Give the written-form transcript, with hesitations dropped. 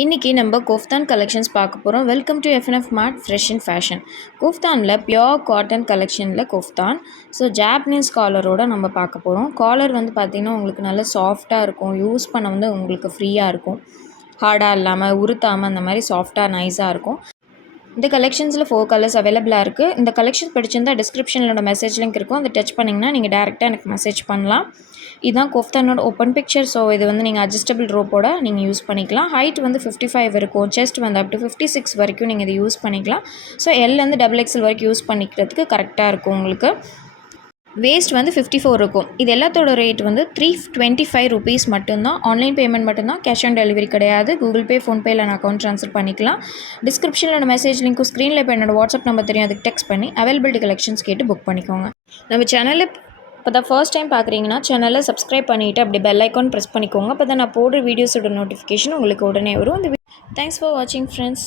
இன்றைக்கி நம்ம கோஃப்தான் கலெக்ஷன்ஸ் பார்க்க போகிறோம். Welcome to FNF mart fresh and fashion. கோஃப்தானில் பியோர் காட்டன் கலெக்ஷனில் கோஃப்தான். ஸோ ஜாப்பனீஸ் காலரோடு நம்ம பார்க்க போகிறோம். காலர் வந்து பார்த்திங்கன்னா உங்களுக்கு நல்ல சாஃப்டாக இருக்கும். யூஸ் பண்ண வந்து உங்களுக்கு ஃப்ரீயாக இருக்கும். ஹார்டாக இல்லாமல் உருத்தாமல் அந்த மாதிரி சாஃப்டாக நைஸாக இருக்கும். இந்த கலெக்ஷன்ஸில் 4 கலர்ஸ் அவைலபிளாக இருக்குது. இந்த கலெக்ஷன் பிடிச்சிருந்தா டிஸ்கிரிப்ஷனில் மெசேஜ் லிங்க் இருக்கும். அதை டச் பண்ணிங்கன்னா நீங்கள் டேரெக்டாக எனக்கு மெசேஜ் பண்ணலாம். இதுதான் கோஃப்தானோட ஓப்பன் பிக்சர். ஸோ இது வந்து நீங்கள் அட்ஜஸ்டபிள் ரோப்போட நீங்கள் யூஸ் பண்ணிக்கலாம். ஹைட் வந்து 55 இருக்கும். செஸ்ட் வந்து அப் டு 56 வரைக்கும் நீங்கள் இதை யூஸ் பண்ணிக்கலாம். ஸோ எல்லேருந்து XXL வரைக்கும் யூஸ் பண்ணிக்கிறதுக்கு கரெக்டாக இருக்கும் உங்களுக்கு. வேஸ்ட் வந்து 54 இருக்கும். இது எல்லாத்தோட ரேட் வந்து 325 ருபீஸ் மட்டும்தான். ஆன்லைன் பேமெண்ட் மட்டும்தான், கேஷ் ஆன் டெலிவரி கிடையாது. கூகுள் பே, ஃபோன்பே இல்லை அக்கௌண்ட் ட்ரான்ஸ்ஃபர் பண்ணிக்கலாம். டிஸ்கிரிப்ஷனில் மெசேஜ் லிங்க்கும் ஸ்க்ரீனில் இப்போ என்னோட வாட்ஸ்அப் நம்பர் தெரியும், அதுக்கு டெக்ஸ்ட் பண்ணி அவைலபிலிட்டி கலெக்ஷன்ஸ் கேட்டு புக் பண்ணிக்கோங்க. நம்ம சேனலில் இப்போ தான் ஃபர்ஸ்ட் டைம் பார்க்குறீங்கன்னா சேனலை சப்ஸ்கிரைப் பண்ணிவிட்டு அப்படி பெல் ஐக்கான் ப்ரெஸ் பண்ணிக்கோங்க. அப்போ தான் நான் போடுற வீடியோஸோட நோட்டிஃபிகேஷன் உங்களுக்கு உடனே வரும். தேங்க்ஸ் ஃபார் வாட்சிங் ஃப்ரெண்ட்ஸ்.